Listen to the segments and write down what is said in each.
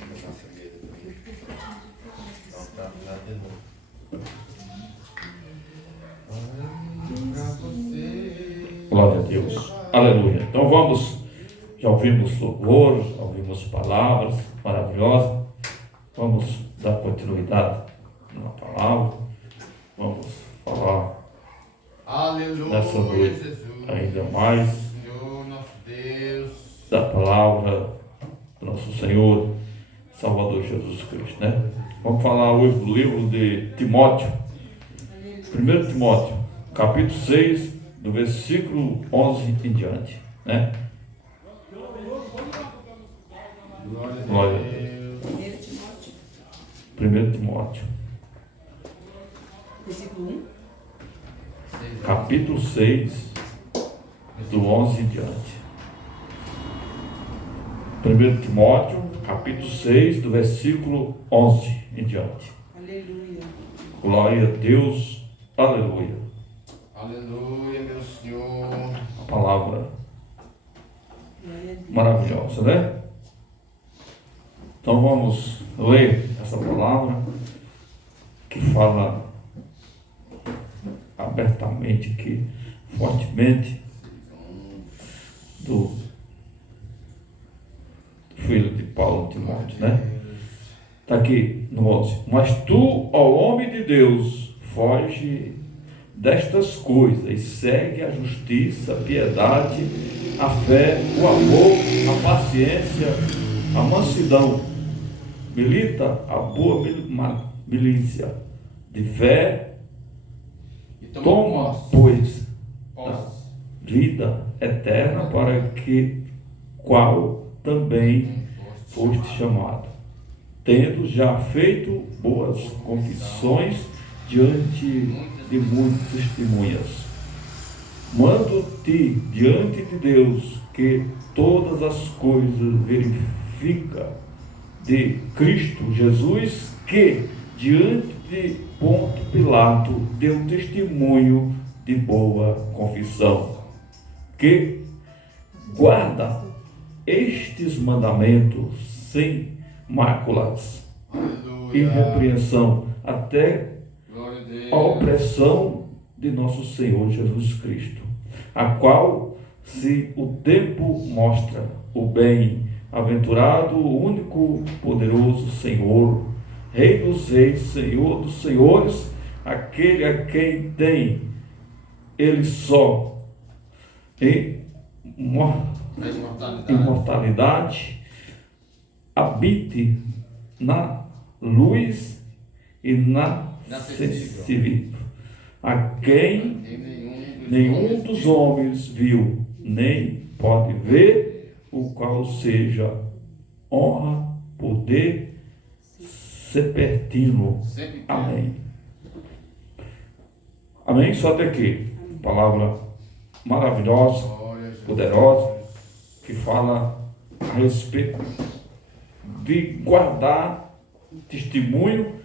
Nossa mesa também. Então tá lá de novo. Pra você. Glória a Deus. Aleluia. Então vamos, já ouvimos louvor, já ouvimos palavras maravilhosas. Vamos dar continuidade na palavra. Vamos falar Aleluia, nessa noite Jesus. ainda mais Senhor, nosso Deus. da palavra do nosso Senhor Salvador Jesus Cristo, né? Vamos falar hoje do livro de Timóteo, 1 Timóteo, capítulo 6, do versículo 11 em diante, né? Glória a Glória a Deus. 1 Timóteo, Versículo 1. capítulo 6, do 11 em diante. 1 Timóteo, capítulo 6, do versículo 11 em diante. Aleluia. Glória a Deus, aleluia. Aleluia, meu Senhor. A palavra Glória a Deus. maravilhosa, né? Então vamos ler essa palavra que fala abertamente aqui, fortemente, do filho de Paulo Timóteo, né? Está aqui no 11. Mas tu, ó homem de Deus, foge destas coisas e segue a justiça, a piedade, a fé, o amor, a paciência, a mansidão. Milita a boa milícia de fé. E Toma, pois, posse. vida eterna para que qual também foste chamado, tendo já feito boas confissões diante de muitas testemunhas. Mando-te diante de Deus que todas as coisas verifica de Cristo Jesus, que diante de Ponto Pilato deu testemunho de boa confissão, que guarda estes mandamentos sem máculas e Aleluia. repreensão até Glória a Deus. a opressão de nosso Senhor Jesus Cristo, a qual, se o tempo mostra o bem-aventurado, o único poderoso Senhor, Rei dos reis, Senhor dos senhores, aquele a quem tem Ele só A imortalidade. imortalidade, habite na luz e na sensível, a quem nenhum dos homens viu, nem pode ver, o qual seja honra, poder, sepertino. Sempre Amém. Amém? Só até aqui. Palavra maravilhosa, Glória a Jesus. poderosa, que fala a respeito de guardar testemunho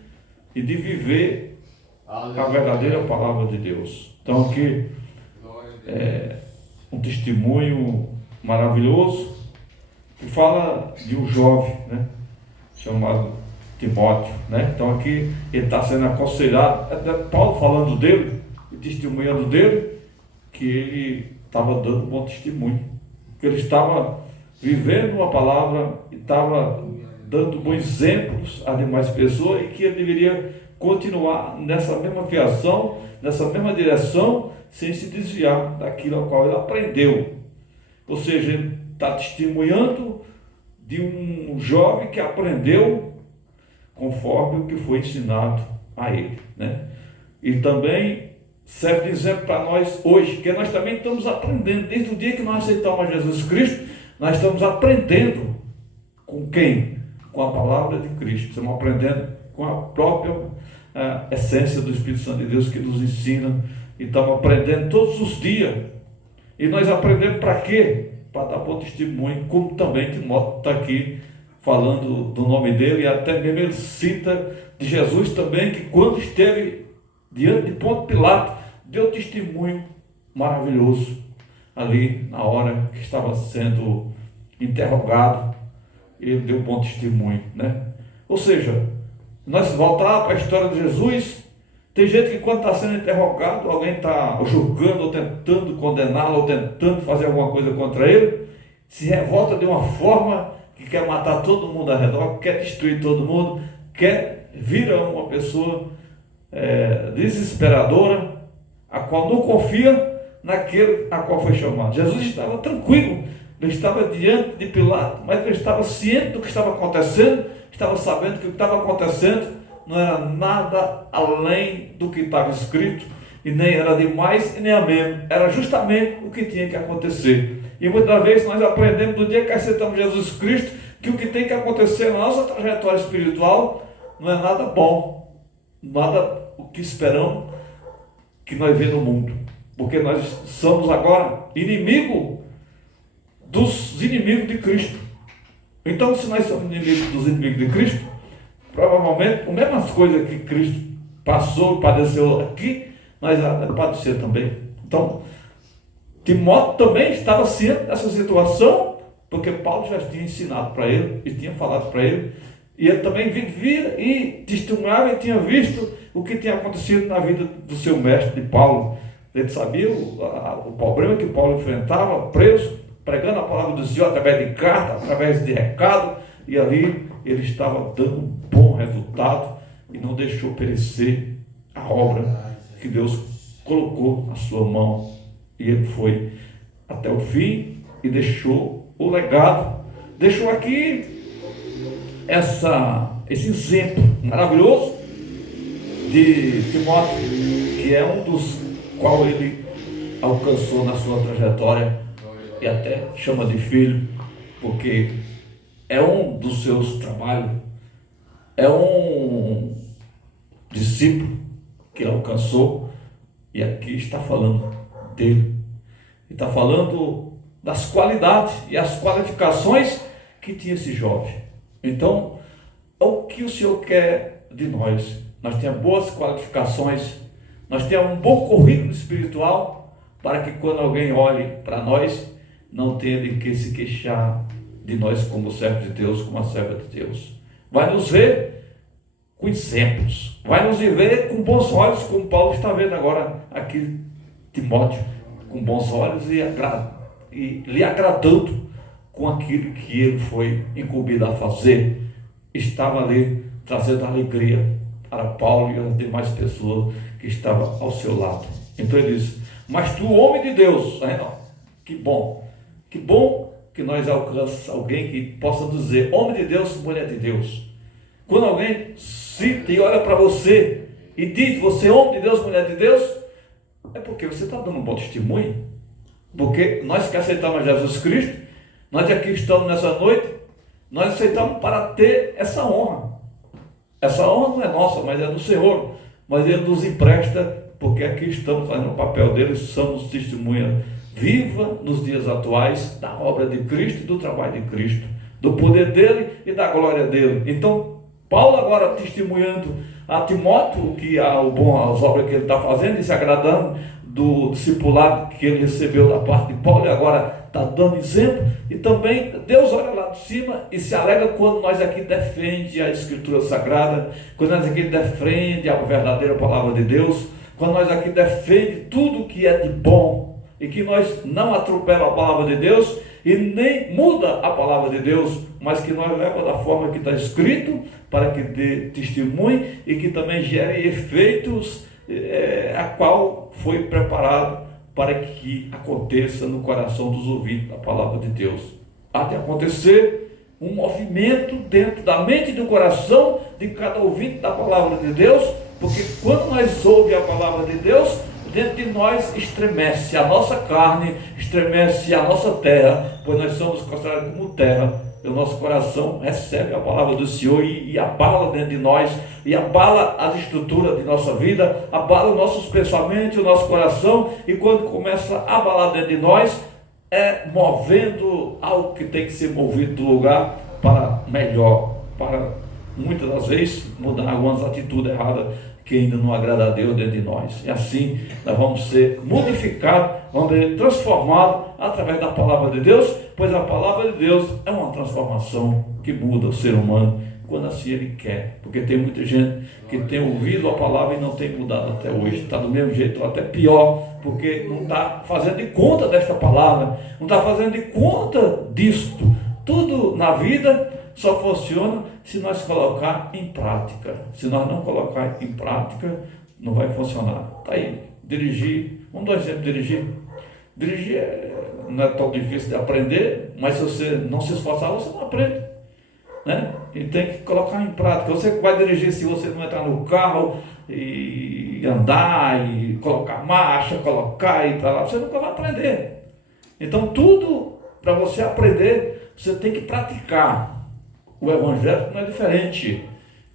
e de viver a verdadeira palavra de Deus. Então aqui Glória a Deus. um testemunho maravilhoso que fala de um jovem, né, chamado Timóteo, né? Então aqui ele está sendo aconselhado, Paulo falando dele e testemunhando dele, que ele estava dando um bom testemunho, que ele estava vivendo uma palavra e estava dando bons exemplos a demais pessoas, e que ele deveria continuar nessa mesma fiação, nessa mesma direção, sem se desviar daquilo a qual ele aprendeu. Ou seja, ele está testemunhando de um jovem que aprendeu conforme o que foi ensinado a ele, né? E também serve de exemplo para nós hoje, que nós também estamos aprendendo, desde o dia que nós aceitamos a Jesus Cristo, nós estamos aprendendo com quem? Com a palavra de Cristo, estamos aprendendo com a própria essência do Espírito Santo de Deus que nos ensina, e estamos aprendendo todos os dias, e nós aprendemos para quê? Para dar bom testemunho, como também Timóteo está aqui falando do nome dele, e até mesmo ele cita de Jesus também, que quando esteve diante de Ponto Pilato, deu testemunho maravilhoso, ali na hora que estava sendo interrogado ele deu bom testemunho, né? Ou seja, nós voltar para a história de Jesus, tem gente que quando está sendo interrogado, alguém está julgando ou tentando condená-lo ou tentando fazer alguma coisa contra ele, se revolta de uma forma que quer matar todo mundo ao redor, quer destruir todo mundo, vira uma pessoa desesperadora, a qual não confia naquele a qual foi chamado. Jesus estava tranquilo, ele estava diante de Pilato, mas ele estava ciente do que estava acontecendo, estava sabendo que o que estava acontecendo não era nada além do que estava escrito, e nem era de mais e nem a menos, era justamente o que tinha que acontecer. E muitas vezes nós aprendemos do dia que aceitamos Jesus Cristo, que o que tem que acontecer na nossa trajetória espiritual não é nada bom, nada o que esperamos que nós vemos no mundo, porque nós somos agora inimigo dos inimigos de Cristo. Então, se nós somos inimigos dos inimigos de Cristo, provavelmente as mesmas coisas que Cristo passou e padeceu aqui, nós vamos padecer também. Então, Timóteo também estava ciente dessa situação, porque Paulo já tinha ensinado para ele, e tinha falado para ele, e ele também vivia e testemunhava e tinha visto o que tinha acontecido na vida do seu mestre, de Paulo. Ele sabia o problema que Paulo enfrentava, preso, pregando a palavra do Senhor através de carta, através de recado, e ali ele estava dando um bom resultado e não deixou perecer a obra que Deus colocou na sua mão. E ele foi até o fim e deixou o legado, deixou aqui esse exemplo maravilhoso de Timóteo, que é um dos qual ele alcançou na sua trajetória, e até chama de filho, porque é um dos seus trabalhos, é um discípulo que ele alcançou, e aqui está falando dele, está falando das qualidades e as qualificações que tinha esse jovem. Então, é o que o Senhor quer de nós. Nós temos boas qualificações, nós temos um bom currículo espiritual, para que quando alguém olhe para nós, não tenha de que se queixar de nós como servo de Deus, como a serva de Deus. Vai nos ver com exemplos, vai nos ver com bons olhos, como Paulo está vendo agora aqui Timóteo, com bons olhos e lhe agradando com aquilo que ele foi incumbido a fazer. Estava ali trazendo alegria para Paulo e as demais pessoas que estavam ao seu lado. Então ele diz: mas tu, homem de Deus, que bom que nós alcançamos alguém que possa dizer homem de Deus, mulher de Deus. Quando alguém cita e olha para você e diz você homem de Deus, mulher de Deus, é porque você está dando um bom testemunho, porque nós que aceitamos Jesus Cristo, nós aqui estamos nessa noite, nós aceitamos para ter essa honra. Essa honra não é nossa, mas é do Senhor, mas Ele nos empresta, porque aqui estamos fazendo o papel dele, somos testemunha viva nos dias atuais da obra de Cristo e do trabalho de Cristo, do poder dele e da glória dele. Então, Paulo agora testemunhando a Timóteo que as obras que ele está fazendo e se agradando do discipulado que ele recebeu da parte de Paulo, e agora está dando exemplo. E também Deus olha lá de cima e se alegra quando nós aqui defende a Escritura Sagrada, quando nós aqui defende a verdadeira palavra de Deus, quando nós aqui defende tudo que é de bom, e que nós não atropelamos a palavra de Deus e nem muda a palavra de Deus, mas que nós levamos da forma que está escrito, para que dê testemunho e que também gere efeitos a qual foi preparado para que aconteça no coração dos ouvintes da palavra de Deus. Há de acontecer um movimento dentro da mente e do coração de cada ouvinte da palavra de Deus, porque quando nós ouvimos a palavra de Deus, dentro de nós estremece a nossa carne, estremece a nossa terra, pois nós somos considerados como terra. O nosso coração recebe a palavra do Senhor e abala dentro de nós, e abala as estruturas de nossa vida, abala os nossos pensamentos, o nosso coração, e quando começa a abalar dentro de nós, movendo algo que tem que ser movido do lugar para melhor, para muitas das vezes mudar algumas atitudes erradas que ainda não agrada a Deus dentro de nós. E assim nós vamos ser modificados, vamos ser transformados através da palavra de Deus, pois a palavra de Deus é uma transformação que muda o ser humano quando assim ele quer. Porque tem muita gente que tem ouvido a palavra e não tem mudado até hoje. Está do mesmo jeito, ou até pior, porque não está fazendo de conta desta palavra, não está fazendo de conta disto. Tudo na vida só funciona se nós colocar em prática. Se nós não colocar em prática, não vai funcionar. Está aí, dirigir, vamos dar um exemplo, dirigir não é tão difícil de aprender, mas se você não se esforçar, você não aprende, né? E tem que colocar em prática. Você vai dirigir, se você não entrar no carro e andar e colocar marcha, colocar e para lá, você nunca vai aprender. Então tudo para você aprender, você tem que praticar. O evangelho não é diferente.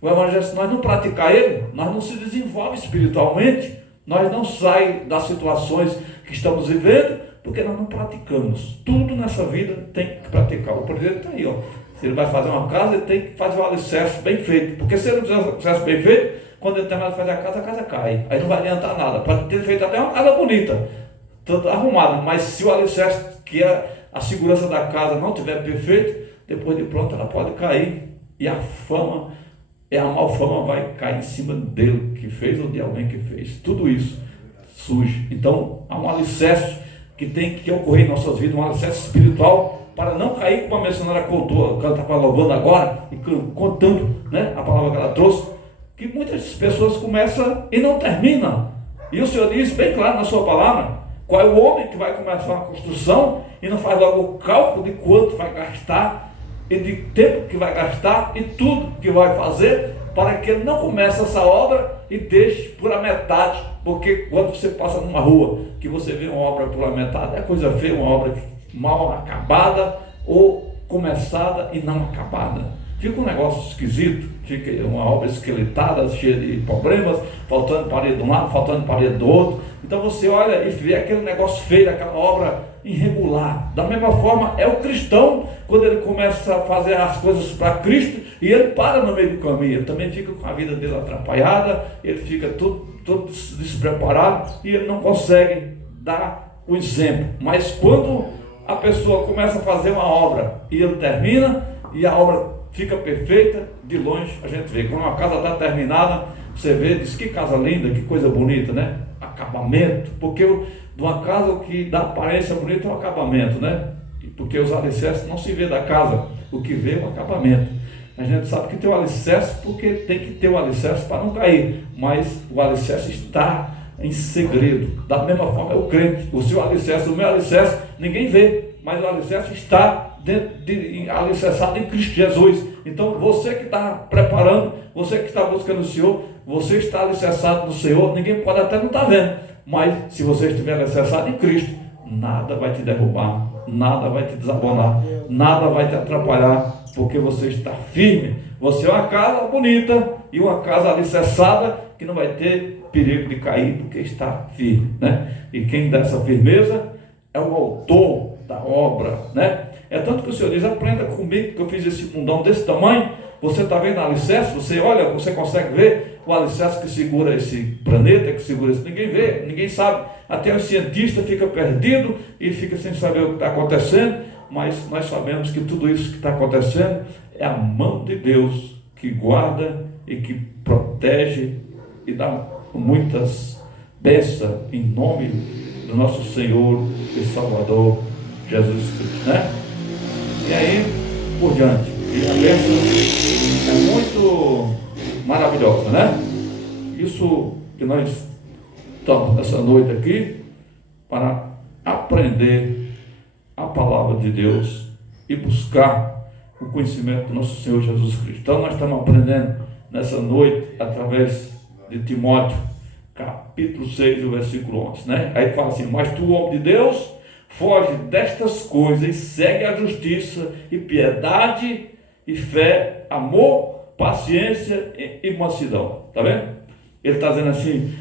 O evangelho, se nós não praticar ele, nós não se desenvolve espiritualmente, nós não saímos das situações que estamos vivendo, porque nós não praticamos. Tudo nessa vida tem que praticar. O primeiro está aí, ó. Se ele vai fazer uma casa, ele tem que fazer o alicerce bem feito, porque se ele não fizer o alicerce bem feito, quando ele terminar de fazer a casa cai, aí não vai adiantar nada. Pode ter feito até uma casa bonita, toda arrumada, mas se o alicerce, que é a segurança da casa, não tiver perfeito, depois de pronto ela pode cair, e a fama, a malfama vai cair em cima dele que fez ou de alguém que fez. Tudo isso surge. Então há um alicerce que tem que ocorrer em nossas vidas, um alicerce espiritual, para não cair, como a missionária contou, que ela está louvando agora e contando, né, a palavra que ela trouxe, que muitas pessoas começam e não terminam. E o Senhor diz bem claro na sua palavra, qual é o homem que vai começar uma construção e não faz logo o cálculo de quanto vai gastar e de tempo que vai gastar e tudo que vai fazer, para que ele não comece essa obra e deixe por a metade. Porque quando você passa numa rua que você vê uma obra por a metade, é coisa feia, uma obra mal acabada ou começada e não acabada. Fica um negócio esquisito, fica uma obra esqueletada, cheia de problemas, faltando parede de um lado, faltando parede do outro. Então você olha e vê aquele negócio feio, aquela obra irregular. Da mesma forma é o cristão, quando ele começa a fazer as coisas para Cristo e ele para no meio do caminho, ele também fica com a vida dele atrapalhada, ele fica todo despreparado e ele não consegue dar o exemplo. Mas quando a pessoa começa a fazer uma obra e ele termina e a obra fica perfeita, de longe a gente vê. Quando uma casa está terminada, você vê, diz que casa linda, que coisa bonita, né? Acabamento, porque de uma casa o que dá aparência bonita é o acabamento, né? Porque os alicerces não se vê da casa, o que vê é o acabamento. A gente sabe que tem o alicerce porque tem que ter o alicerce para não cair, mas o alicerce está em segredo. Da mesma forma é o crente, o seu alicerce, o meu alicerce, ninguém vê, mas o alicerce está alicerçado em Cristo Jesus. Então você que está preparando, você que está buscando o Senhor, você está alicerçado no Senhor, ninguém pode até não estar vendo, mas se você estiver alicerçado em Cristo, nada vai te derrubar, nada vai te desabonar, nada vai te atrapalhar, porque você está firme. Você é uma casa bonita e uma casa alicerçada que não vai ter perigo de cair, porque está firme, né? E quem dá essa firmeza é o autor da obra, né? É tanto que o Senhor diz, aprenda comigo, que eu fiz esse mundão desse tamanho. Você está vendo o alicerce? Você olha, você consegue ver o alicerce que segura esse planeta, que segura isso? Ninguém vê, ninguém sabe. Até o cientista fica perdido e fica sem saber o que está acontecendo, mas nós sabemos que tudo isso que está acontecendo é a mão de Deus que guarda e que protege e dá muitas bênçãos em nome do nosso Senhor e Salvador Jesus Cristo, né? E aí, por diante. E a bênção é muito maravilhosa, né? Isso que nós estamos nessa noite aqui para aprender a palavra de Deus e buscar o conhecimento do nosso Senhor Jesus Cristo. Então nós estamos aprendendo nessa noite através de Timóteo, capítulo 6, o versículo 11, né? Aí fala assim, mas tu, homem de Deus, foge destas coisas e segue a justiça e piedade e fé, amor, paciência e mansidão. Está vendo? Ele está dizendo assim,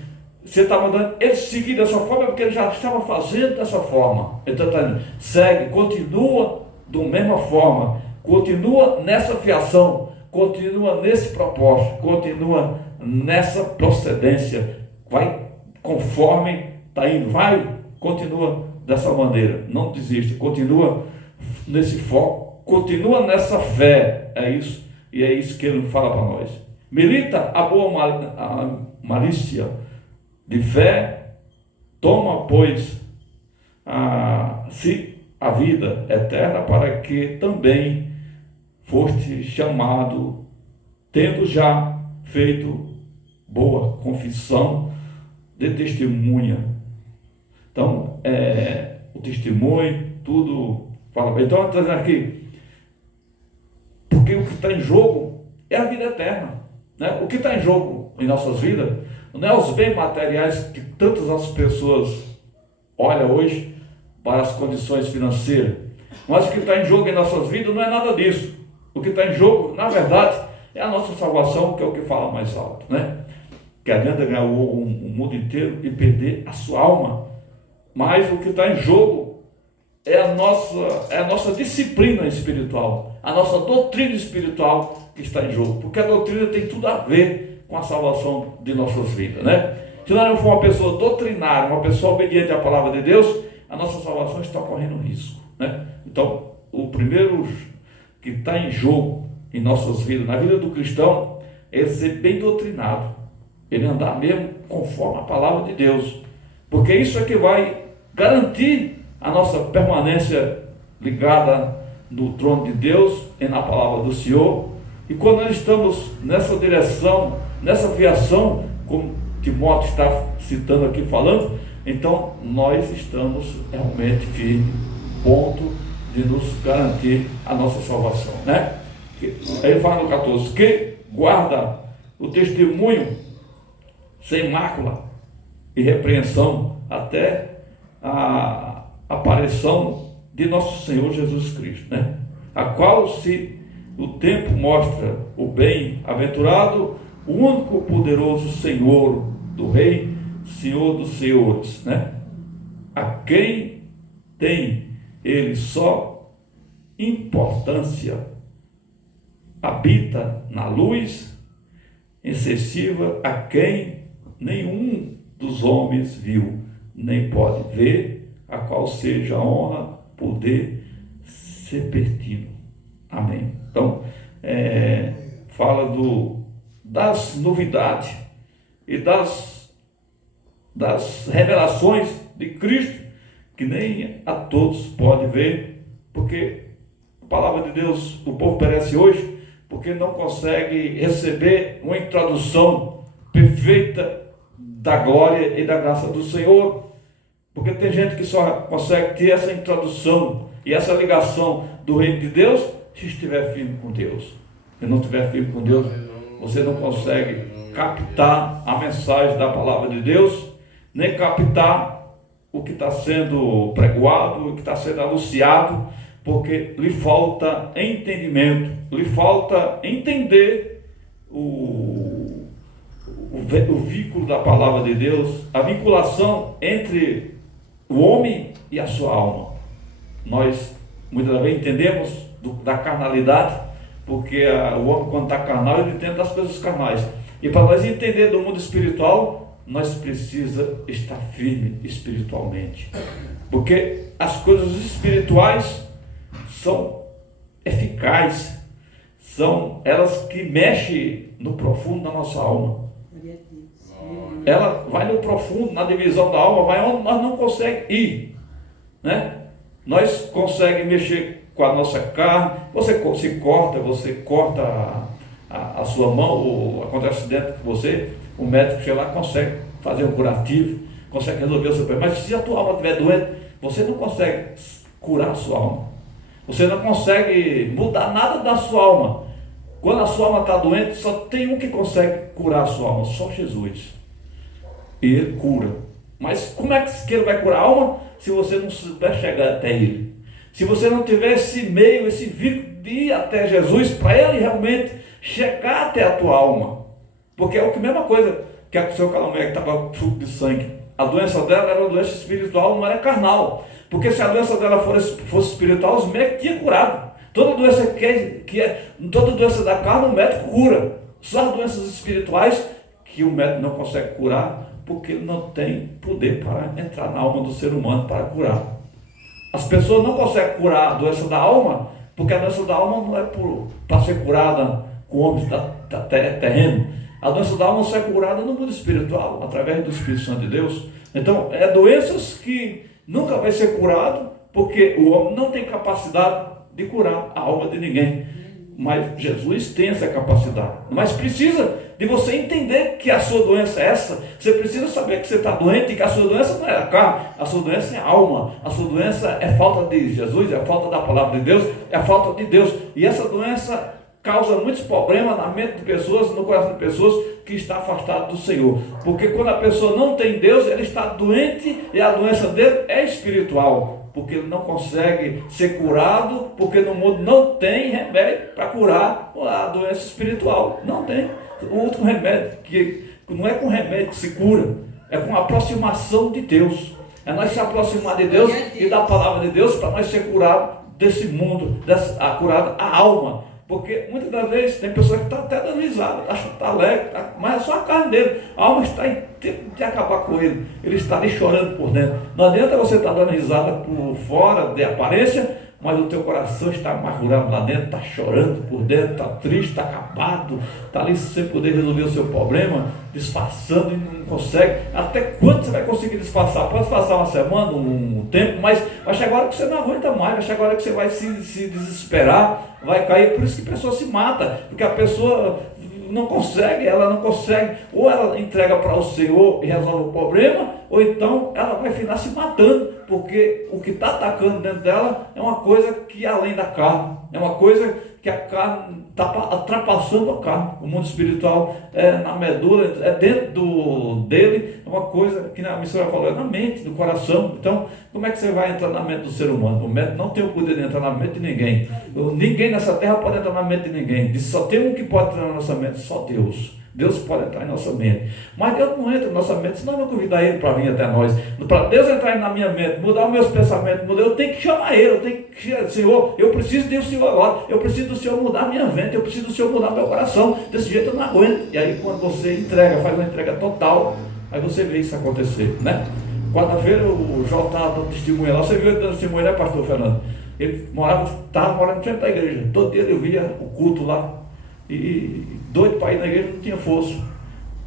você está mandando ele seguir dessa forma porque ele já estava fazendo dessa forma. Ele está dizendo, segue, continua da mesma forma, continua nessa fiação, continua nesse propósito, continua nessa procedência, vai conforme está indo, vai, continua dessa maneira, não desiste, continua nesse foco, continua nessa fé, é isso, e é isso que ele fala para nós. Milita a boa malícia de fé, toma, pois, a vida eterna, para que também foste chamado, tendo já feito boa confissão de testemunha. Então, o testemunho, tudo fala. Então, está dizendo aqui, porque o que está em jogo é a vida eterna, né? O que está em jogo em nossas vidas não é os bens materiais que tantas as pessoas olham hoje para as condições financeiras, mas o que está em jogo em nossas vidas não é nada disso. O que está em jogo, na verdade, é a nossa salvação, que é o que fala mais alto, né? Que adianta ganhar o mundo inteiro e perder a sua alma. Mas o que está em jogo é a nossa disciplina espiritual, a nossa doutrina espiritual que está em jogo, porque a doutrina tem tudo a ver com a salvação de nossas vidas, né? Se nós não for uma pessoa doutrinária, uma pessoa obediente à palavra de Deus, a nossa salvação está correndo risco, né? Então, o primeiro que está em jogo em nossas vidas, na vida do cristão, é ele ser bem doutrinado, ele andar mesmo conforme a palavra de Deus, porque isso é que vai garantir a nossa permanência ligada no trono de Deus e na palavra do Senhor. E quando nós estamos nessa direção, nessa viação, como Timóteo está citando aqui, falando, então nós estamos realmente firmes, ponto de nos garantir a nossa salvação, né? Aí ele fala no 14, que guarda o testemunho sem mácula e repreensão até a aparição de nosso Senhor Jesus Cristo, né? A qual, se o tempo mostra o bem-aventurado, o único poderoso Senhor do Rei, Senhor dos Senhores, né? A quem tem ele só importância, habita na luz excessiva, a quem nenhum dos homens viu, nem pode ver, a qual seja a honra, poder, ser perdido. Amém. Então, fala das novidades e das revelações de Cristo, que nem a todos pode ver, porque a palavra de Deus, o povo perece hoje, porque não consegue receber uma introdução perfeita da glória e da graça do Senhor, porque tem gente que só consegue ter essa introdução e essa ligação do reino de Deus se estiver firme com Deus. Se não estiver firme com Deus, você não consegue captar a mensagem da palavra de Deus, nem captar o que está sendo pregoado, o que está sendo anunciado, porque lhe falta entendimento, lhe falta entender o vínculo da palavra de Deus, a vinculação entre o homem e a sua alma. Nós muitas vezes entendemos da carnalidade, porque o homem, quando está carnal, ele entende das coisas carnais, e para nós entender do mundo espiritual, nós precisamos estar firme espiritualmente, porque as coisas espirituais são eficazes, são elas que mexem no profundo da nossa alma. Ela vai no profundo, na divisão da alma, vai onde nós não conseguimos ir, né? Nós conseguimos mexer com a nossa carne. Você se corta, a sua mão, ou acontece dentro de você, o médico chega lá, consegue fazer um curativo, consegue resolver o seu problema. Mas se a tua alma estiver doente, você não consegue curar a sua alma, você não consegue mudar nada da sua alma. Quando a sua alma está doente, só tem um que consegue curar a sua alma, só Jesus, e ele cura. Mas como é que ele vai curar a alma se você não souber chegar até ele? Se você não tiver esse meio, esse vínculo de ir até Jesus, para ele realmente chegar até a tua alma. Porque é a mesma coisa que aconteceu com aquela mulher que estava fruto de sangue. A doença dela era uma doença espiritual, não era carnal. Porque se a doença dela fosse espiritual, os médicos tinham curado. Toda doença toda doença da carne, o médico cura. Só as doenças espirituais que o médico não consegue curar, porque ele não tem poder para entrar na alma do ser humano para curar. As pessoas não conseguem curar a doença da alma, porque a doença da alma não é para ser curada com homens terreno. A doença da alma só é curada no mundo espiritual, através do Espírito Santo de Deus. Então, é doenças que nunca vai ser curado, porque o homem não tem capacidade de curar a alma de ninguém. Mas Jesus tem essa capacidade. Mas precisa de você entender que a sua doença é essa. Você precisa saber que você está doente e que a sua doença não é a carne, a sua doença é a alma. A sua doença é falta de Jesus, é falta da palavra de Deus, é a falta de Deus. E essa doença causa muitos problemas na mente de pessoas, no coração de pessoas que estão afastadas do Senhor. Porque quando a pessoa não tem Deus, ele está doente e a doença dele é espiritual. Porque ele não consegue ser curado, porque no mundo não tem remédio para curar a doença espiritual. Não tem. O único remédio, que não é com remédio que se cura, é com a aproximação de Deus. É nós se aproximar de Deus e da palavra de Deus para nós ser curados desse mundo, curada a alma. Porque muitas das vezes tem pessoa que está até dando risada, está alegre, mas é só a carne dele. A alma está em tempo de acabar com ele. Ele está ali chorando por dentro. Não adianta você estar dando risada por fora de aparência, mas o teu coração está amargurado lá dentro, está chorando por dentro, está triste, está acabado, está ali sem poder resolver o seu problema, disfarçando e não consegue. Até quando você vai conseguir disfarçar? Pode disfarçar uma semana, um tempo, mas vai chegar a hora que você não aguenta mais, vai chegar a hora que você vai se desesperar, vai cair. Por isso que a pessoa se mata, porque a pessoa não consegue, ou ela entrega para o Senhor e resolve o problema, ou então ela vai ficar se matando, porque o que está atacando dentro dela é uma coisa que é além da carne, é uma coisa que a carne está ultrapassando a carne. O mundo espiritual é na medula, é dentro dele, é uma coisa que a missionária falou, é na mente, no coração. Então, como é que você vai entrar na mente do ser humano? O médico não tem o poder de entrar na mente de ninguém. Ninguém nessa terra pode entrar na mente de ninguém. Só tem um que pode entrar na nossa mente, só Deus. Deus pode entrar em nossa mente, mas Deus não entra em nossa mente, senão eu não convidar Ele para vir até nós. Para Deus entrar na minha mente, mudar os meus pensamentos, eu tenho que chamar Ele, eu tenho que chamar, Senhor, eu preciso do Senhor agora, eu preciso do Senhor mudar a minha mente, eu preciso do Senhor mudar meu coração, desse jeito eu não aguento. E aí quando você faz uma entrega total, aí você vê isso acontecer, né? Quarta-feira o João estava dando testemunha lá, você viu ele dando testemunha, né, pastor Fernando? Ele estava morando em frente da igreja, todo dia eu via o culto lá, e doido para ir na igreja, não tinha força.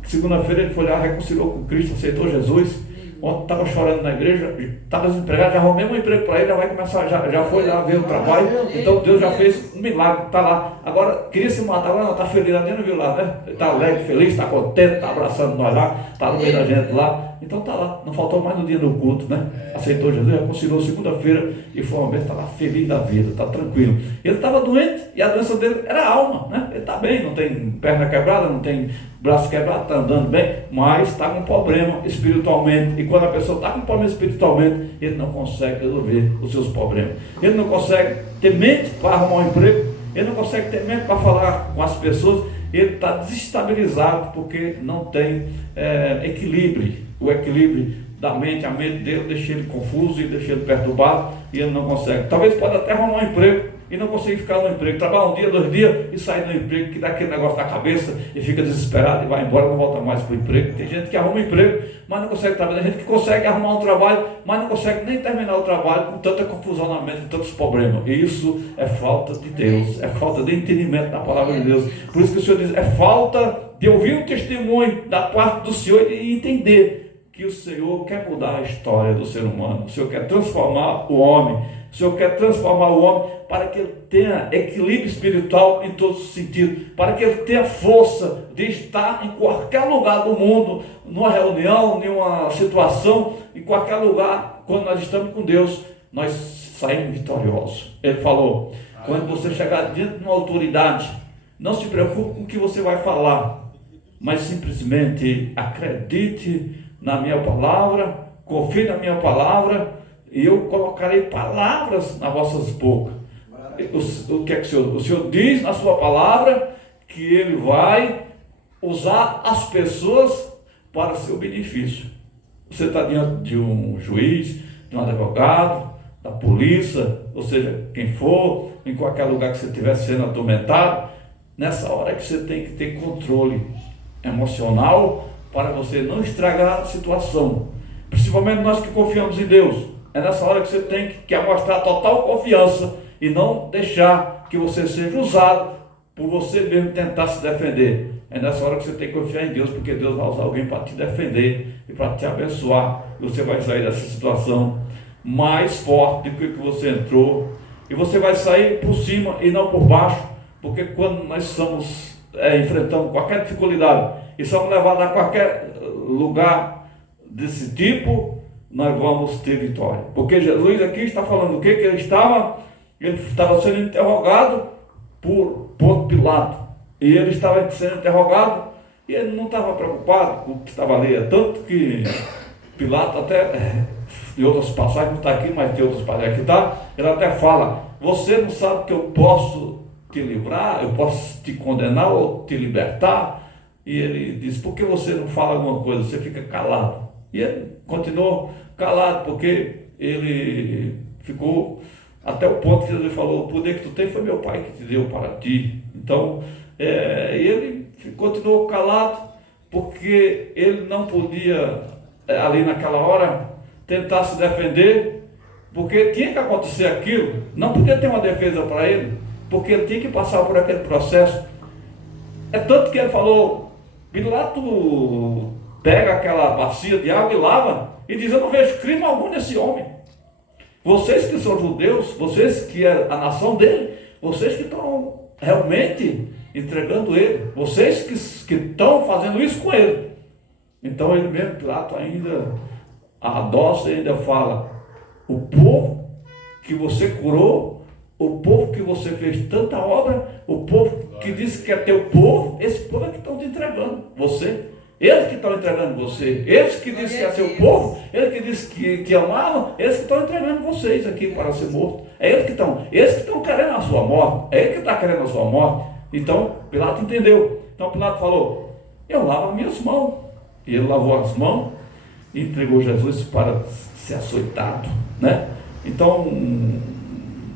Segunda-feira ele foi lá, reconciliou com Cristo, aceitou Jesus. Ontem estava chorando na igreja, estava desempregado, já arrumei um emprego para ele, já vai começar, já foi lá ver o trabalho. Então Deus já fez um milagre, está lá. Agora queria se matar, agora não, está feliz, lá dentro, viu lá, né? Está alegre, feliz, está contente, está abraçando nós lá, está no meio da gente lá. Então está lá, não faltou mais no dia do culto, né? Aceitou Jesus, reconciliou segunda-feira e foi uma vez, está lá feliz da vida, está tranquilo. Ele estava doente e a doença dele era a alma, né? Ele está bem, não tem perna quebrada, não tem braço quebrado, está andando bem, mas está com problema espiritualmente. E quando a pessoa está com problema espiritualmente, ele não consegue resolver os seus problemas. Ele não consegue ter mente para arrumar um emprego, ele não consegue ter mente para falar com as pessoas, ele está desestabilizado porque não tem equilíbrio. O equilíbrio da mente, a mente dele deixa ele confuso e deixa ele perturbado e ele não consegue. Talvez pode até arrumar um emprego e não conseguir ficar no emprego, trabalhar um dia, 2 dias e sair do emprego, que dá aquele negócio na cabeça e fica desesperado e vai embora, não volta mais para o emprego. Tem gente que arruma um emprego, mas não consegue trabalhar. Tem gente que consegue arrumar um trabalho, mas não consegue nem terminar o trabalho, com tanta confusão na mente, com tantos problemas. E isso é falta de Deus, é falta de entendimento da palavra de Deus. Por isso que o Senhor diz, é falta de ouvir o testemunho da parte do Senhor e entender que o Senhor quer mudar a história do ser humano. O Senhor quer transformar o homem. O Senhor quer transformar o homem para que ele tenha equilíbrio espiritual em todos os sentidos, para que ele tenha força de estar em qualquer lugar do mundo, numa reunião, em uma situação, em qualquer lugar, quando nós estamos com Deus, nós saímos vitoriosos. Ele falou, quando você chegar diante de uma autoridade, não se preocupe com o que você vai falar, mas simplesmente acredite na minha palavra, confie na minha palavra, e eu colocarei palavras nas vossas bocas. O que é que o Senhor diz na sua palavra? Que Ele vai usar as pessoas para seu benefício. Você está diante de um juiz, de um advogado, da polícia, ou seja, quem for, em qualquer lugar que você estiver sendo atormentado, nessa hora que você tem que ter controle. emocional para você não estragar a situação. Principalmente nós que confiamos em Deus. É nessa hora que você tem que mostrar total confiança e não deixar que você seja usado por você mesmo tentar se defender. É nessa hora que você tem que confiar em Deus, porque Deus vai usar alguém para te defender e para te abençoar. E você vai sair dessa situação mais forte do que você entrou. E você vai sair por cima e não por baixo, porque quando nós estamos enfrentando qualquer dificuldade e somos levados a qualquer lugar desse tipo, nós vamos ter vitória. Porque Jesus aqui está falando o quê? Que ele estava sendo interrogado por Pilato. E ele estava sendo interrogado e ele não estava preocupado com o que estava ali. Tanto que Pilato até, em outras passagens, não está aqui, mas tem outras passagens que está, ele até fala: você não sabe que eu posso te livrar, eu posso te condenar ou te libertar? E ele diz: por que você não fala alguma coisa? Você fica calado. E ele continuou calado, porque ele ficou até o ponto que Jesus falou: o poder que tu tem foi meu Pai que te deu para ti. Então, ele continuou calado, porque ele não podia, ali naquela hora, tentar se defender, porque tinha que acontecer aquilo, não podia ter uma defesa para ele, porque ele tinha que passar por aquele processo. É tanto que ele falou: Pilato pega aquela bacia de água e lava, e diz: eu não vejo crime algum nesse homem. Vocês que são judeus, vocês que é a nação dele, vocês que estão realmente entregando ele, vocês que estão fazendo isso com ele. Então ele mesmo, Pilato, ainda adoça e ainda fala: o povo que você curou, o povo que você fez tanta obra, o povo que disse que é teu povo, esse povo é que estão te entregando você. Eles que estão entregando você, eles que dizem que é seu povo, eles que dizem que amavam, eles que estão entregando vocês aqui para ser morto. É eles que estão querendo a sua morte, é ele que está querendo a sua morte. Então Pilato entendeu. Então Pilato falou: eu lavo as minhas mãos. E ele lavou as mãos e entregou Jesus para ser açoitado, né? Então,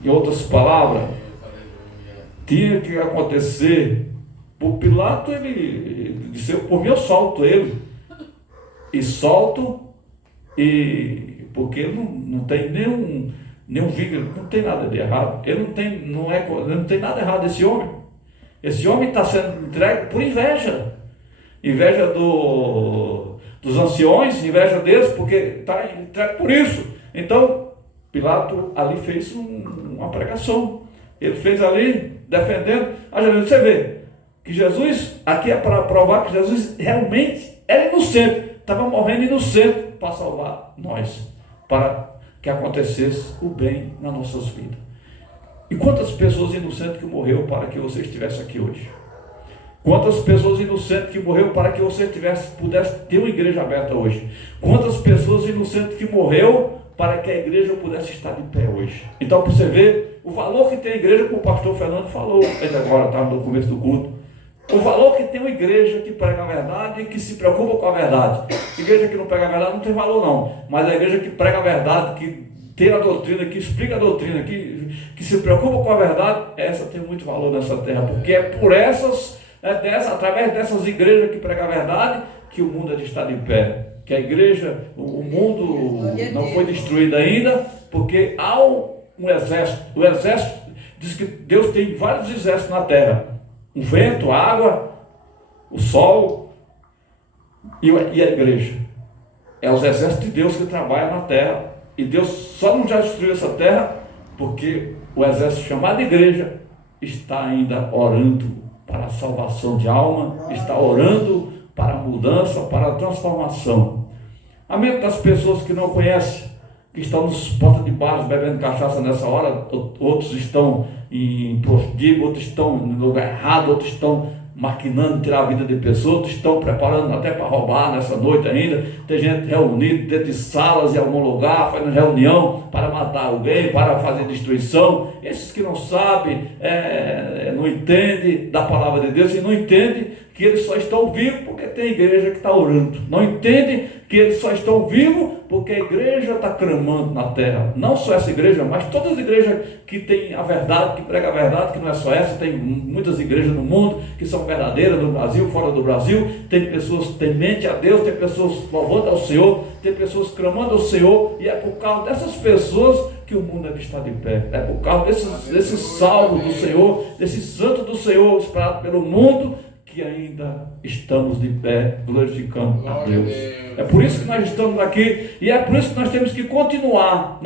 em outras palavras, tinha que acontecer. Por Pilato, ele disse: por mim eu solto ele. E solto, porque ele não tem nenhum vínculo, não tem nada de errado. Ele não tem nada errado esse homem. Esse homem está sendo entregue por inveja. Inveja dos anciões, inveja deles, porque está entregue por isso. Então, Pilato ali fez uma pregação. Ele fez ali, defendendo a Jesus. Você vê que Jesus, aqui é para provar que Jesus realmente era inocente, estava morrendo inocente para salvar nós, para que acontecesse o bem nas nossas vidas. E quantas pessoas inocentes que morreu para que você estivesse aqui hoje? Quantas pessoas inocentes que morreu para que você pudesse ter uma igreja aberta hoje? Quantas pessoas inocentes que morreu para que a igreja pudesse estar de pé hoje? Então, para você ver o valor que tem a igreja, como o pastor Fernando falou, ele agora estava no começo do culto, o valor que tem uma igreja que prega a verdade e que se preocupa com a verdade. Igreja que não prega a verdade não tem valor não, mas a igreja que prega a verdade, que tem a doutrina, que explica a doutrina, que se preocupa com a verdade, essa tem muito valor nessa terra, porque é por através dessas igrejas que pregam a verdade, que o mundo é de estar de pé. Que a igreja, o mundo não foi destruído ainda, porque há um exército. O exército diz que Deus tem vários exércitos na terra: o vento, a água, o sol e a igreja. É os exércitos de Deus que trabalham na terra. E Deus só não já destruiu essa terra porque o exército chamado igreja está ainda orando para a salvação de alma, está orando para a mudança, para a transformação. A mente das pessoas que não conhecem, que estão nos portas de bares bebendo cachaça nessa hora, outros estão em prostíbulo, outros estão no lugar errado, outros estão maquinando tirar a vida de pessoas, outros estão preparando até para roubar nessa noite ainda. Tem gente reunida dentro de salas em algum lugar, fazendo reunião para matar alguém, para fazer destruição. Esses que não sabem, não entendem da palavra de Deus e não entendem que eles só estão vivos porque tem igreja que está orando. Não entendem que eles só estão vivos porque a igreja está clamando na terra. Não só essa igreja, mas todas as igrejas que têm a verdade, que prega a verdade, que não é só essa, tem muitas igrejas no mundo que são verdadeiras, no Brasil, fora do Brasil, tem pessoas temente a Deus, tem pessoas louvando ao Senhor, tem pessoas clamando ao Senhor, e é por causa dessas pessoas que o mundo aqui está de pé, é por causa desses salvos do Senhor, desses santos do Senhor espalhados pelo mundo, que ainda estamos de pé, glorificando a Deus. É por isso que nós estamos aqui, e é por isso que nós temos que continuar,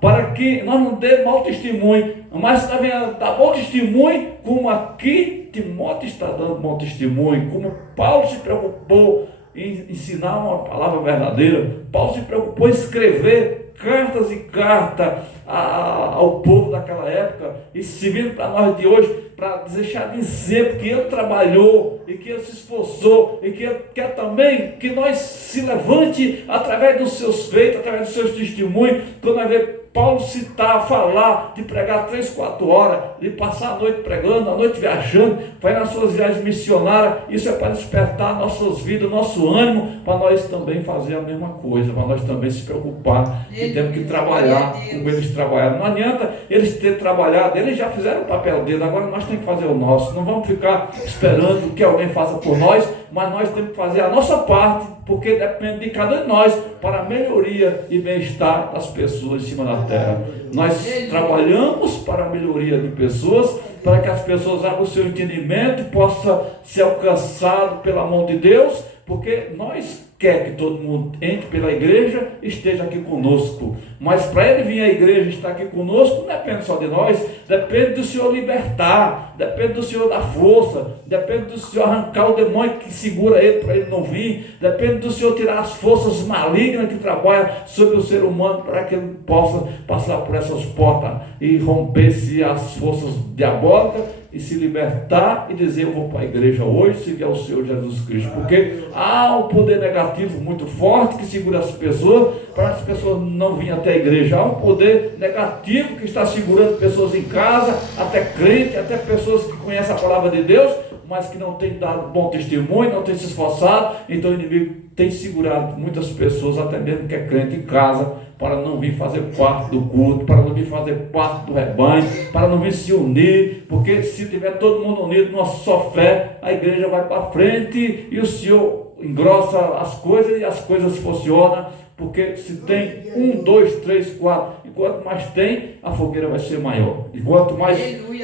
para que nós não demos mau testemunho, mas nós venhamos dar bom testemunho, como aqui Timóteo está dando bom testemunho, como Paulo se preocupou em ensinar uma palavra verdadeira, Paulo se preocupou em escrever cartas e cartas ao povo daquela época, e servindo para nós de hoje, para deixar de exemplo que ele trabalhou, e que ele se esforçou, e que ele quer também que nós se levante através dos seus feitos, através dos seus testemunhos. Quando nós vemos Paulo citar, falar, de pregar 3, 4 horas, de passar a noite pregando, a noite viajando, vai nas suas viagens missionárias, isso é para despertar nossas vidas, nosso ânimo, para nós também fazer a mesma coisa, para nós também se preocupar, que temos que trabalhar como eles trabalharam. Não adianta eles terem trabalhado, eles já fizeram o papel deles, agora nós temos que fazer o nosso. Não vamos ficar esperando que alguém faça por nós, mas nós temos que fazer a nossa parte, porque depende de cada um de nós, para a melhoria e bem-estar das pessoas em cima da terra. Nós trabalhamos para a melhoria de pessoas, para que as pessoas abram o seu entendimento, possa ser alcançado pela mão de Deus, porque nós quer que todo mundo entre pela igreja e esteja aqui conosco, mas para ele vir à igreja e estar aqui conosco, não depende só de nós, depende do Senhor libertar, depende do Senhor dar força, depende do Senhor arrancar o demônio que segura ele para ele não vir, depende do Senhor tirar as forças malignas que trabalham sobre o ser humano, para que ele possa passar por essas portas e romper-se as forças diabólicas e se libertar e dizer: eu vou para a igreja hoje, seguir ao Senhor Jesus Cristo, porque há um poder negativo muito forte que segura as pessoas, para as pessoas não virem até a igreja. Há um poder negativo que está segurando pessoas em casa, até crentes, até pessoas que conhecem a palavra de Deus, mas que não têm dado bom testemunho, não têm se esforçado. Então o inimigo tem segurado muitas pessoas, até mesmo que é crente, em casa, para não vir fazer parte do culto, para não vir fazer parte do rebanho, para não vir se unir, porque se tiver todo mundo unido numa só fé, a igreja vai para frente e o Senhor engrossa as coisas e as coisas funcionam, porque se tem 1, 2, 3, 4, e quanto mais tem, a fogueira vai ser maior, e quanto mais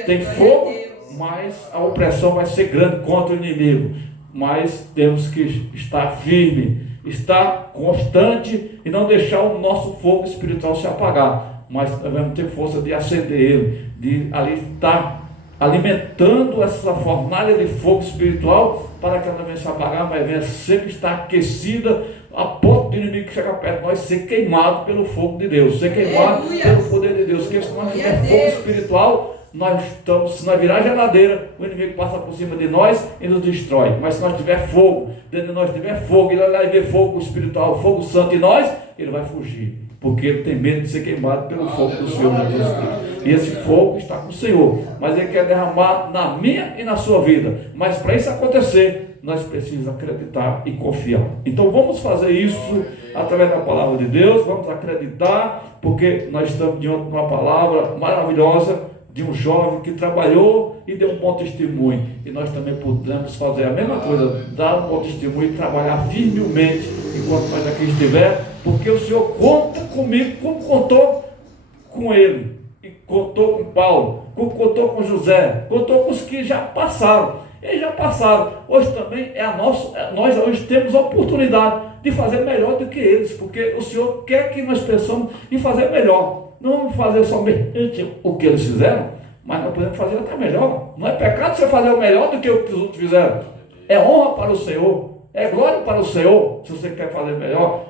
tem fogo, mais a opressão vai ser grande contra o inimigo. Mas temos que estar firme, estar constante e não deixar o nosso fogo espiritual se apagar, mas devemos ter força de acender ele, de ali estar alimentando essa fornalha de fogo espiritual, para que ela não venha se apagar, mas venha sempre estar aquecida, a ponto do inimigo chegar perto de nós, ser queimado pelo fogo de Deus, ser queimado pelo poder de Deus. Porque se nós tiver fogo espiritual, se nós virar a geladeira, o inimigo passa por cima de nós e nos destrói. Mas se nós tiver fogo, dentro de nós tiver fogo, ele vai ver fogo espiritual, fogo santo em nós, ele vai fugir, porque ele tem medo de ser queimado pelo fogo do Senhor Jesus Cristo. E esse fogo está com o Senhor, mas ele quer derramar na minha e na sua vida. Mas para isso acontecer, nós precisamos acreditar e confiar. Então vamos fazer isso através da palavra de Deus, vamos acreditar, porque nós estamos diante de uma palavra maravilhosa, de um jovem que trabalhou e deu um bom testemunho, e nós também podemos fazer a mesma coisa, dar um bom testemunho e trabalhar firmemente enquanto nós aqui estiver, porque o Senhor conta comigo, como contou com ele, e contou com Paulo, como contou com José, contou com os que já passaram. Eles já passaram. Hoje também nós hoje temos a oportunidade de fazer melhor do que eles, porque o Senhor quer que nós pensamos em fazer melhor. Não vamos fazer somente o que eles fizeram, mas nós podemos fazer até melhor. Não é pecado você fazer o melhor do que o que os outros fizeram. É honra para o Senhor, é glória para o Senhor, se você quer fazer melhor.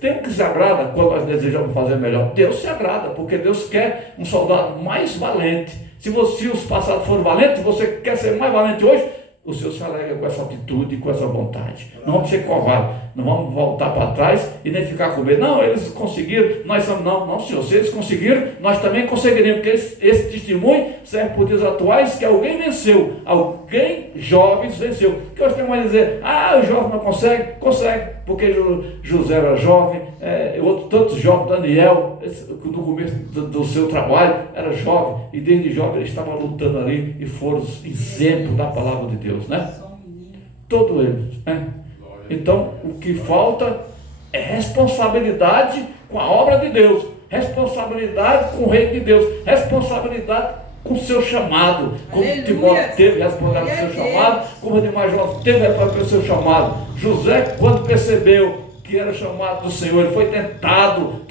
Tem que se agrada quando nós desejamos fazer melhor. Deus se agrada, porque Deus quer um soldado mais valente. Se os passados foram valentes, você quer ser mais valente hoje, o Senhor se alegra com essa atitude e com essa vontade. Não vamos ser covardes, não vamos voltar para trás e nem ficar com medo. Não, eles conseguiram, nós somos, não, Senhor, se eles conseguiram, nós também conseguiremos, porque esse testemunho serve por dias atuais que alguém venceu, alguém jovens venceu. Porque hoje tem mais a dizer, o jovem não consegue, porque José era jovem, tantos jovens, Daniel, no começo do seu trabalho, era jovem, e desde jovem ele estava lutando ali, e foram exemplos da palavra de Deus, né? Todos eles, né? Então, o que falta é responsabilidade com a obra de Deus, responsabilidade com o reino de Deus, responsabilidade com o seu chamado, como Timóteo teve responsabilidade com o seu chamado, como o demais jovens teve responsabilidade com o seu chamado. José, quando percebeu que era chamado do Senhor, ele foi tentado,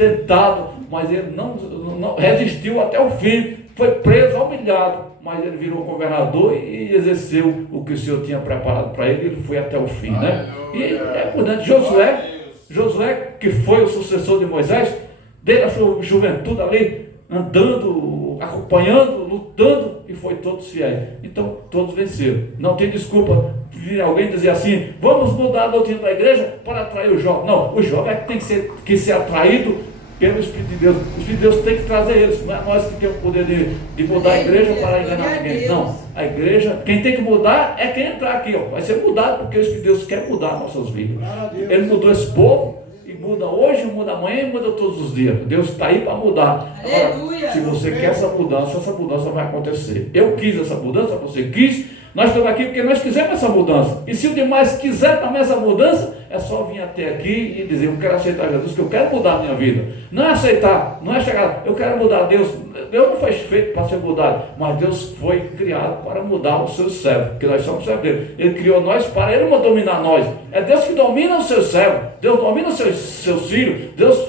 mas ele não resistiu até o fim, foi preso, humilhado, mas ele virou governador e exerceu o que o Senhor tinha preparado para ele, ele foi até o fim, né? E é importante, Josué, que foi o sucessor de Moisés, desde a sua juventude ali, andando, acompanhando, lutando, e foi todos fiéis. Então, todos venceram. Não tem desculpa vir alguém dizer assim, vamos mudar a doutrina da igreja para atrair o jovem. Não, o jovem é que tem que ser atraído pelo Espírito de Deus. O Espírito de Deus tem que trazer eles. Não é nós que temos o poder de mudar a igreja para enganar ninguém. Não, a igreja, quem tem que mudar é quem entrar aqui. Vai ser mudado porque o Espírito de Deus quer mudar nossas vidas. Ele mudou esse povo, e muda hoje, muda amanhã e muda todos os dias. Deus está aí para mudar. Agora, se você quer essa mudança vai acontecer. Eu quis essa mudança, você quis. Nós estamos aqui porque nós quisemos essa mudança. E se o demais quiser também essa mudança, é só vir até aqui e dizer, eu quero aceitar Jesus, que eu quero mudar a minha vida. Não é aceitar, não é chegar, eu quero mudar Deus. Deus não foi feito para ser mudado, mas Deus foi criado para mudar os seus servos, porque nós somos servos dele. Ele criou nós para ele não dominar nós. É Deus que domina os seus servos, Deus domina os seus filhos, Deus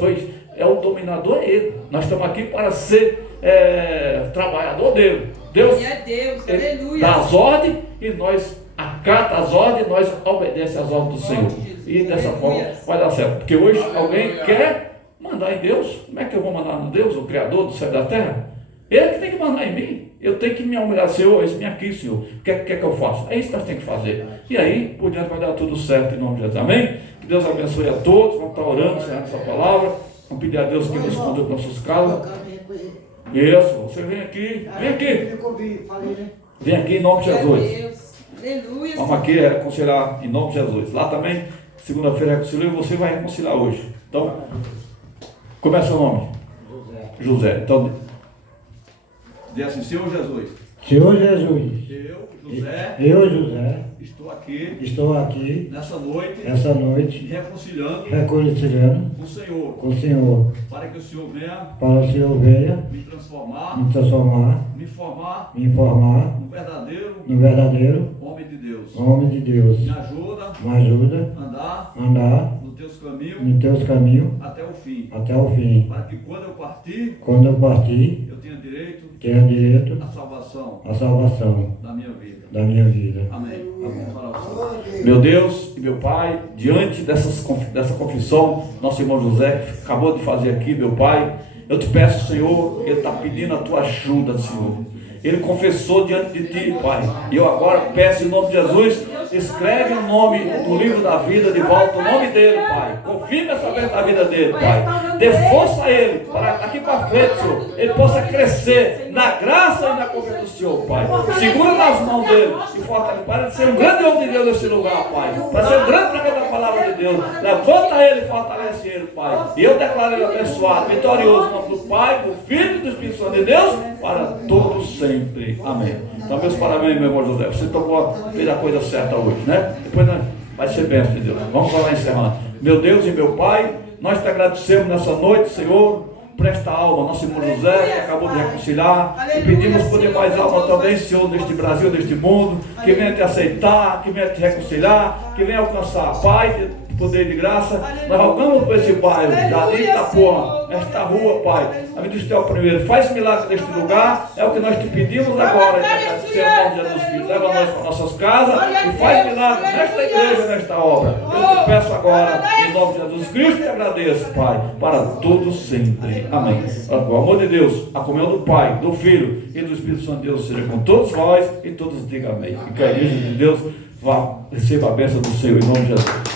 é o dominador, é ele. Nós estamos aqui para ser trabalhador dele. Deus dá as ordens e nós acata as ordens, nós obedecemos às ordens do Senhor. E dessa forma vai dar certo. Porque hoje alguém quer mandar em Deus. Como é que eu vou mandar no Deus, o Criador do céu e da terra? Ele que tem que mandar em mim. Eu tenho que me humilhar, Senhor, esse me aqui, Senhor. O que é que eu faço? É isso que nós temos que fazer. E aí, por diante vai dar tudo certo em nome de Jesus. Amém? Que Deus abençoe a todos. Vamos estar orando, ensinando essa palavra. Vamos pedir a Deus que nos conduza para nossas casas. Isso, você vem aqui. Vem aqui em nome de Jesus. Vamos aqui reconciliar em nome de Jesus. Lá também, segunda-feira reconciliou e você vai reconciliar hoje. Então, como é seu nome? José. Então, diz assim, Senhor Jesus. Senhor Jesus. Eu, José. Estou aqui. Nessa noite. Reconciliando. Com o Senhor. Para que o Senhor venha. Me transformar. Me formar. No verdadeiro. Homem de Deus. Me ajuda. Andar. Nos teus caminhos. Até o fim. Para que quando eu partir. Tenha direito. A salvação. Da minha vida. Amém. Meu Deus e meu Pai, diante dessa confissão, nosso irmão José que acabou de fazer aqui, meu Pai, eu te peço, Senhor, ele está pedindo a tua ajuda, Senhor. Ele confessou diante de ti, Pai. E eu agora peço em nome de Jesus, escreve o nome do livro da vida de volta, o nome dele, Pai. Confirme essa vez na vida dele, Pai. Dê força a ele, para daqui para frente, Senhor, ele possa crescer na graça e na confiança do Senhor, Pai. Segura nas mãos dele e fortalece, para ser um grande homem de Deus nesse lugar, Pai. Para ser um grande pregador da palavra de Deus. Levanta ele e fortalece ele, Pai. E eu declaro ele abençoado, vitorioso, em nome do Pai, do Filho e do Espírito Santo de Deus, para todos sempre. Amém. Então, meus parabéns, meu irmão José. Você fez a coisa certa hoje, né? Depois vai ser bênção de Deus. Vamos falar encerrando. Meu Deus e meu Pai, nós te agradecemos nessa noite, Senhor, por esta alma, nosso irmão José, que acabou de reconciliar. E pedimos por demais alma também, Senhor, neste Brasil, neste mundo, que venha te aceitar, que venha te reconciliar, que venha alcançar a paz, poder de graça. Nós rogamos por esse bairro, Jardim Itapuã, esta rua, Pai, a vida do primeiro. Faz milagre neste lugar, é o que nós te pedimos agora. E agradecemos em nome de Jesus Cristo. leva nós para nossas casas e faz milagre nesta igreja, nesta obra. Eu te peço agora, em nome de Jesus Cristo, te agradeço, Pai, para todos sempre. Amém. O amor de Deus, a comunhão do Pai, do Filho e do Espírito Santo de Deus seja com todos nós e todos digam amém. E que a igreja de Deus receba a bênção do Senhor, em nome de Jesus.